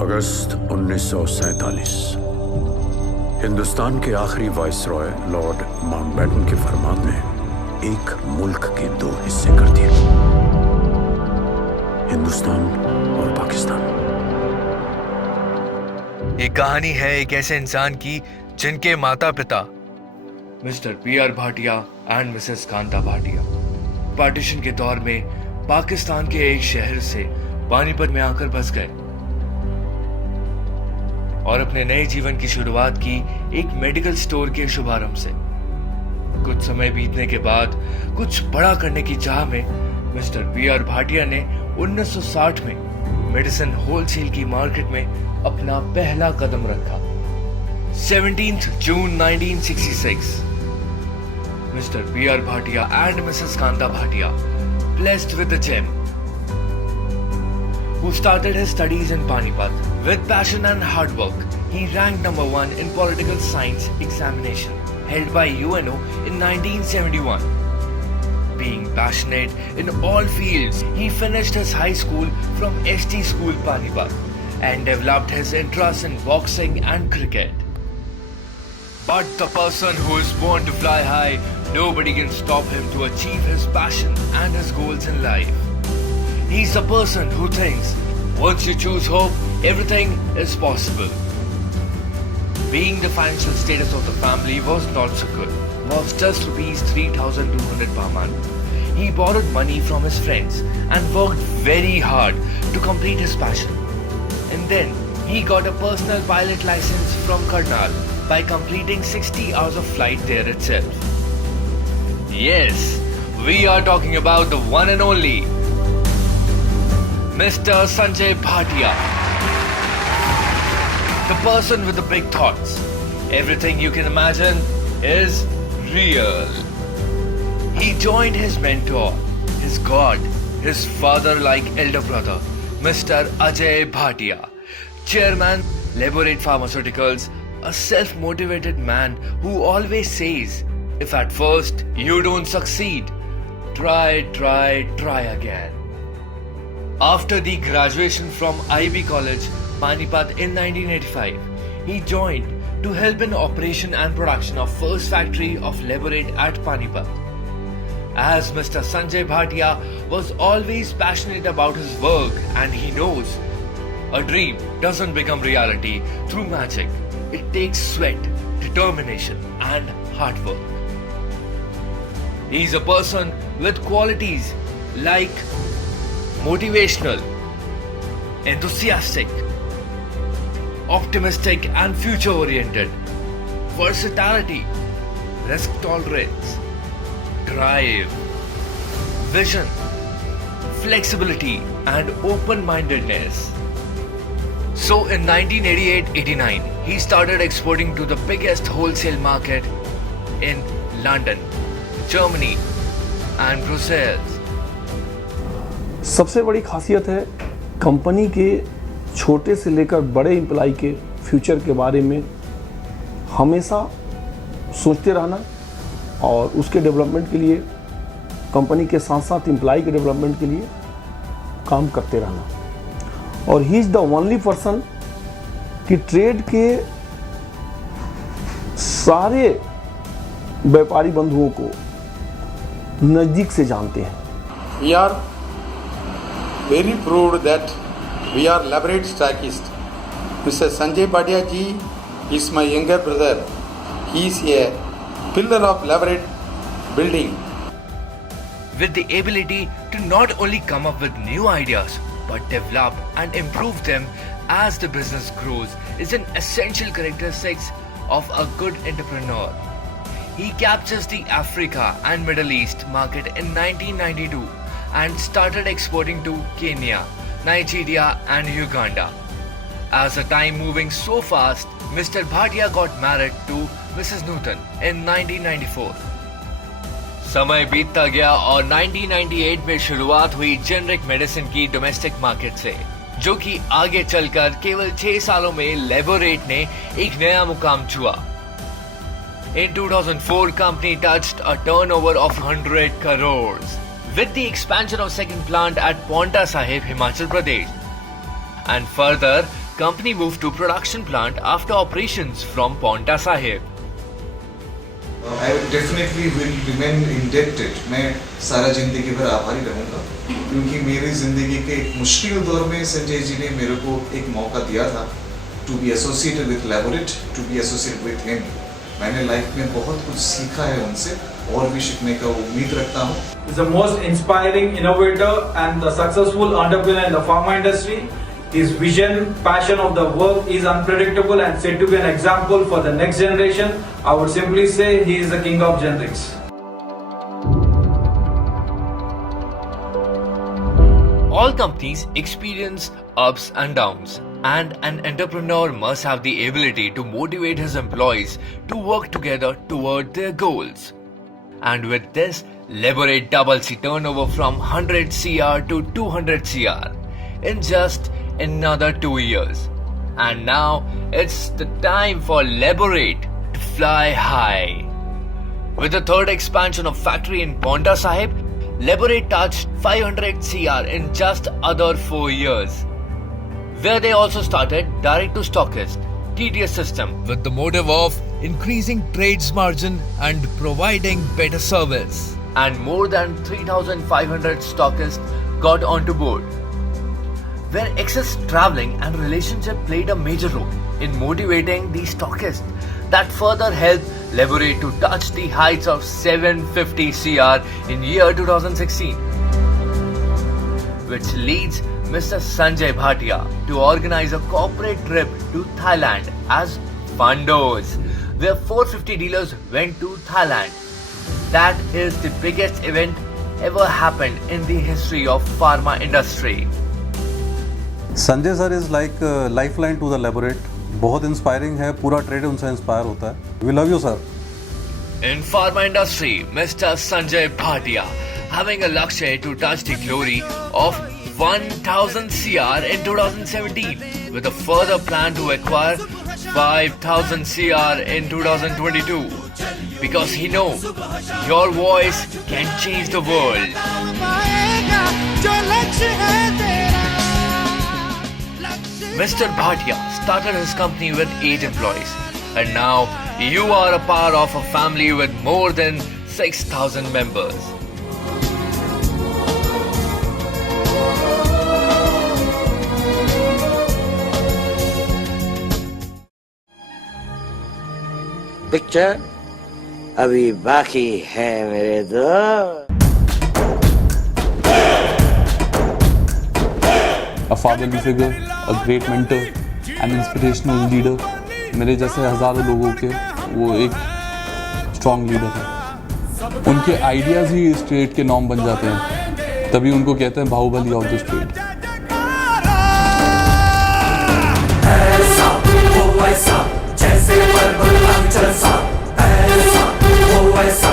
अगस्त 1947 हिंदुस्तान के आखिरी viceroy Lord Mountbatten के फरमान ने एक मुल्क के दो हिस्से कर दिए, हिंदुस्तान और पाकिस्तान। ये कहानी है एक ऐसे इंसान की जिनके माता पिता mister P R. Bhatia and Mrs Kanta Bhatia partition के दौर में पाकिस्तान के एक शहर से पानीपत में आकर बस गए और अपने नए जीवन की शुरुआत की एक मेडिकल स्टोर के शुभारंभ से। कुछ समय बीतने के बाद कुछ बड़ा करने की चाह में मिस्टर पी.आर. भाटिया ने 1960 में मेडिसिन होलसेल की मार्केट में अपना पहला कदम रखा। 17th June 1966 Mr. P.R. Bhatia and Mrs. Kanta Bhatia, blessed with the gem, who started his studies in Panipat. With passion and hard work, he ranked number 1 in political science examination held by UNO in 1971. Being passionate in all fields, he finished his high school from ST School Panipat and developed his interest in boxing and cricket. But the person who is born to fly high, nobody can stop him to achieve his passion and his goals in life. He's the person who thinks, once you choose hope, everything is possible. Being the financial status of the family was not so good, was just rupees 3,200 per month. He borrowed money from his friends and worked very hard to complete his passion. And then he got a personal pilot license from Karnal by completing 60 hours of flight there itself. Yes, we are talking about the one and only Mr. Sanjay Bhatia. The person with the big thoughts. Everything you can imagine is real. He joined his mentor, his God, his father-like elder brother, Mr. Ajay Bhatia, Chairman, Laborate Pharmaceuticals, a self-motivated man who always says, if at first you don't succeed, try again. After the graduation from IB College, Panipat in 1985, he joined to help in operation and production of first factory of Laborate at Panipat. As Mr. Sanjay Bhatia was always passionate about his work and he knows a dream doesn't become reality through magic. It takes sweat, determination and hard work. He is a person with qualities like motivational, enthusiastic, optimistic and future-oriented, versatility, risk tolerance, drive, vision, flexibility and open-mindedness. So in 1988-89, he started exporting to the biggest wholesale market in London, Germany and Brussels. सबसे बड़ी खासियत है company के छोटे से लेकर बड़े employ के फ्यूचर के बारे में हमेशा सोचते रहना और उसके डेवलपमेंट के लिए कंपनी के साथ साथ एम्प्लॉय के डेवलपमेंट के लिए काम करते रहना। और he is the only person कि ट्रेड के सारे व्यापारी बंधुओं को नज़दीक से जानते हैं। We are very proud that we are Laborate Stockist. Mr. Sanjay Bhatia ji is my younger brother. He is a pillar of Laborate building. With the ability to not only come up with new ideas but develop and improve them as the business grows is an essential characteristics of a good entrepreneur. He captures the Africa and Middle East market in 1992 and started exporting to Kenya, Nigeria and Uganda. As the time moving so fast, Mr. Bhatia got married to Mrs. Newton in 1994. समय बीतता गया और 1998 में शुरुआत हुई generic medicine की domestic market से, जो कि आगे चलकर केवल 6 सालों में लेबोरेट ने एक नया मुकाम छुआ। In 2004, company touched a turnover of 100 crores with the expansion of second plant at Paonta Sahib, Himachal Pradesh. And further, company moved to production plant after operations from Paonta Sahib. I definitely will remain indebted. मैं सारा जिंदगी भर आभारी रहूँगा क्योंकि मेरी जिंदगी के एक मुश्किल दौर में संजय जी ने मेरे को एक मौका दिया था to be associated with Laborate, to be associated with him. मैंने लाइफ में बहुत कुछ सीखा है उनसे और भी सीखने का उम्मीद रखता हूँ. He's the most inspiring innovator and the successful entrepreneur in the pharma industry. His vision, passion of the work is unpredictable and said to be an example for the next generation. I would simply say he is the king of generics. All companies experience ups and downs, and an entrepreneur must have the ability to motivate his employees to work together toward their goals. And with this, Laborate doubles the turnover from 100 CR to 200 CR in just another 2 years. And now it's the time for Laborate to fly high. With the third expansion of factory in Paonta Sahib, Laborate touched 500 CR in just other 4 years, where they also started direct to stockist TTS system with the motive of increasing trades margin and providing better service. And more than 3,500 stockists got onto board, where excess traveling and relationship played a major role in motivating the stockists that further helped Laborate to touch the heights of 750 CR in year 2016, which leads Mr. Sanjay Bhatia to organize a corporate trip to Thailand as fundos, where 450 dealers went to Thailand. That is the biggest event ever happened in the history of pharma industry. Sanjay sir is like lifeline to the लेबोरेट. बहुत inspiring है, पूरा trade उनसे inspire होता है. We love you sir. In pharma industry, Mr. Sanjay Bhatia having a luxury to touch the glory of 1000 CR in 2017 with a further plan to acquire 5000 CR in 2022, because he knows your voice can change the world. Mr. Bhatia started his company with 8 employees, and now you are a part of a family with more than 6,000 members. Picture अभी बाकी है मेरे दोस्त. A fatherly figure, a great mentor, an inspirational leader. मेरे जैसे हजारों लोगों के वो एक स्ट्रॉन्ग लीडर है. उनके आइडियाज़ ही स्टेट के नॉर्म बन जाते हैं, तभी उनको कहते हैं बाहुबली ऑफ द स्टेट. जैसे पर्वत अंचल सा, ऐसा वो वैसा.